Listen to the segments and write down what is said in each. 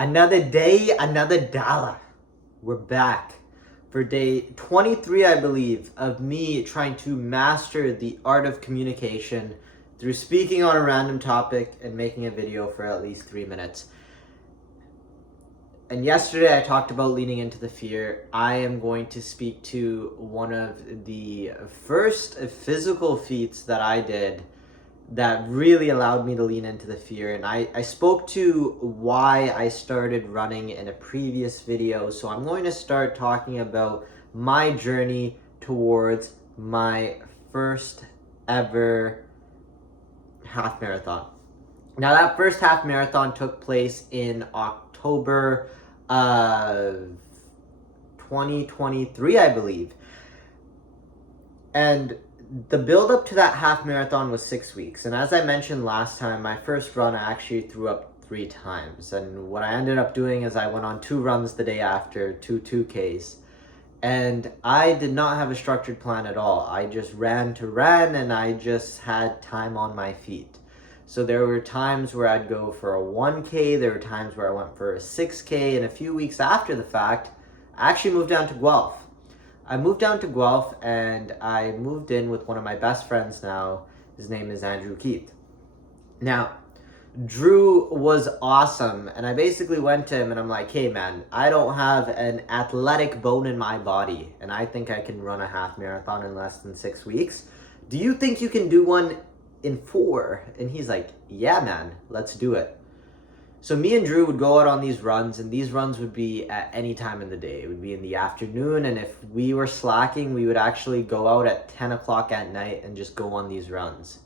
Another day, another dollar. We're back for day 23, I believe, of me trying to master the art of communication through speaking on a random topic and making a video for at least 3 minutes. And yesterday I talked about leaning into the fear. I am going to speak to one of the first physical feats that I did that really allowed me to lean into the fear. And I spoke to why I started running in a previous video. So I'm going to start talking about my journey towards my first ever half marathon. Now, that first half marathon took place in October of 2023, I believe. And the build up to that half marathon was 6 weeks. And as I mentioned last time, my first run I actually threw up 3 times. And what I ended up doing is I went on 2 runs the day after, 2Ks. And I did not have a structured plan at all. I just ran to run and I just had time on my feet. So there were times where I'd go for a 1K, there were times where I went for a 6K, and a few weeks after the fact, I actually moved down to Guelph. I moved down to Guelph and I moved in with one of my best friends now. His name is Andrew Keith. Now, Drew was awesome, and I basically went to him and I'm like, hey man, I don't have an athletic bone in my body, and I think I can run a half marathon in less than 6 weeks. Do you think you can do one in 4? And he's like, yeah man, let's do it. So me and Drew would go out on these runs, and these runs would be at any time in the day. It would be in the afternoon, and if we were slacking, we would actually go out at 10 o'clock at night and just go on these runs.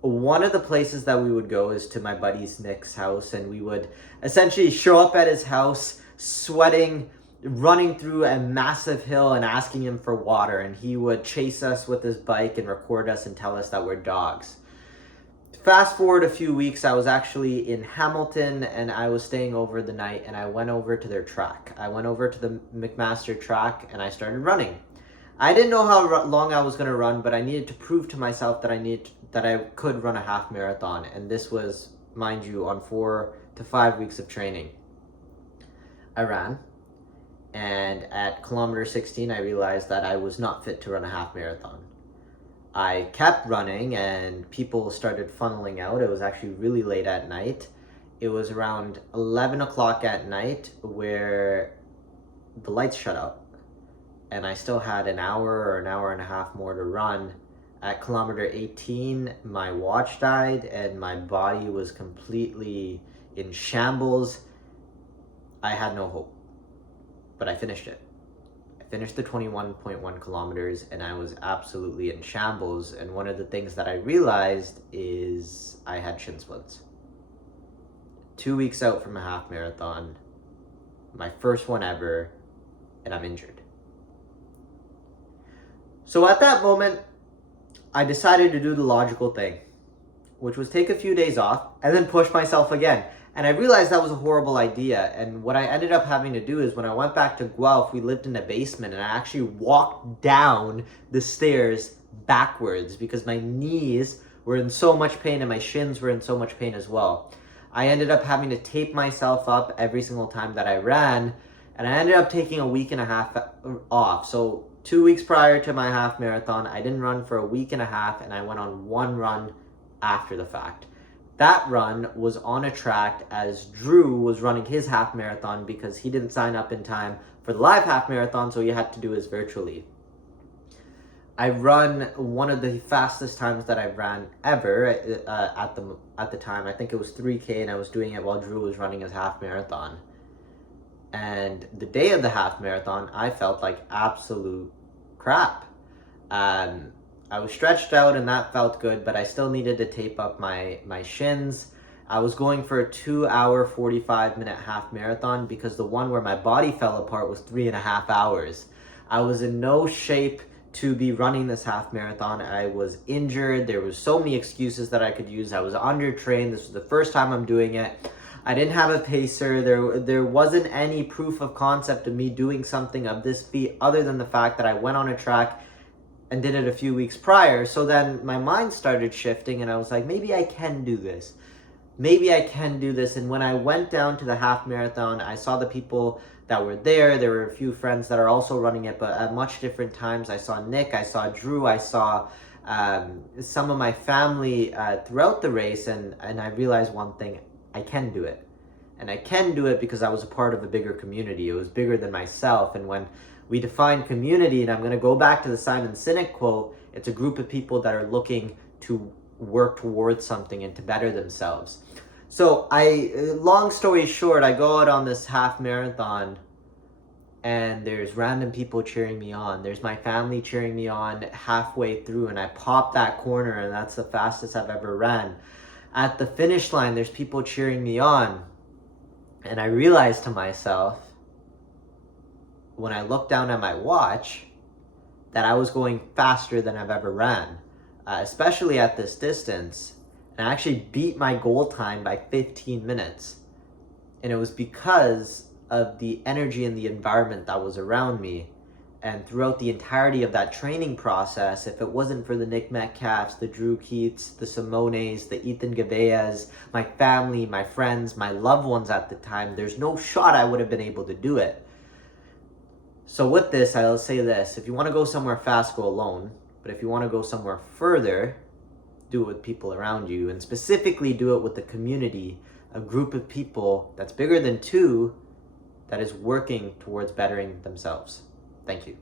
One of the places that we would go is to my buddy's Nick's house, and we would essentially show up at his house sweating, running through a massive hill and asking him for water, and he would chase us with his bike and record us and tell us that we're dogs. Fast forward a few weeks, I was actually in Hamilton and I was staying over the night, and I went over to their track. I went over to the McMaster track and I started running. I didn't know how long I was going to run, but I needed to prove to myself that I could run a half marathon, and this was, mind you, on 4 to 5 weeks of training. I ran, and at kilometer 16 I realized that I was not fit to run a half marathon. I kept running and people started funneling out. It was actually really late at night. It was around 11 o'clock at night where the lights shut out, and I still had an hour or an hour and a half more to run. At kilometer 18, my watch died and my body was completely in shambles. I had no hope, but I finished it. I finished the 21.1 kilometers and I was absolutely in shambles. And one of the things that I realized is I had shin splints. 2 weeks out from a half marathon, my first one ever, and I'm injured. So at that moment, I decided to do the logical thing, which was take a few days off and then push myself again. And I realized that was a horrible idea. And what I ended up having to do is when I went back to Guelph, we lived in a basement, and I actually walked down the stairs backwards because my knees were in so much pain and my shins were in so much pain as well. I ended up having to tape myself up every single time that I ran, and I ended up taking a week and a half off. So 2 weeks prior to my half marathon, I didn't run for a week and a half, and I went on one run after the fact. That run was on a track as Drew was running his half marathon because he didn't sign up in time for the live half marathon, so he had to do his virtually. I run one of the fastest times that I ran ever at the time. I think it was 3K, and I was doing it while Drew was running his half marathon. And the day of the half marathon, I felt like absolute crap. I was stretched out and that felt good, but I still needed to tape up my shins. I was going for a 2-hour, 45-minute half marathon because the one where my body fell apart was 3.5 hours. I was in no shape to be running this half marathon. I was injured. There was so many excuses that I could use. I was undertrained. This was the first time I'm doing it. I didn't have a pacer. There wasn't any proof of concept of me doing something of this feat other than the fact that I went on a track and did it a few weeks prior. So then my mind started shifting and I was like, maybe I can do this. maybe I can do this. And when I went down to the half marathon, I saw the people that were there. There were a few friends that are also running it, but at much different times. I saw Nick, I saw Drew, I saw some of my family throughout the race, and I realized one thing: I can do it. And I can do it because I was a part of a bigger community. It was bigger than myself. And when we define community, and I'm going to go back to the Simon Sinek quote, it's a group of people that are looking to work towards something and to better themselves. So long story short, I go out on this half marathon and there's random people cheering me on. There's my family cheering me on halfway through, and I pop that corner, and that's the fastest I've ever ran. At the finish line, there's people cheering me on, and I realized to myself, when I looked down at my watch, that I was going faster than I've ever ran, especially at this distance. And I actually beat my goal time by 15 minutes. And it was because of the energy and the environment that was around me. And throughout the entirety of that training process, if it wasn't for the Nick Metcalfs, the Drew Keats, the Simones, the Ethan Gaveas, my family, my friends, my loved ones at the time, there's no shot I would have been able to do it. So with this, I'll say this: if you want to go somewhere fast, go alone. But if you want to go somewhere further, do it with people around you, and specifically do it with the community, a group of people that's bigger than two, that is working towards bettering themselves. Thank you.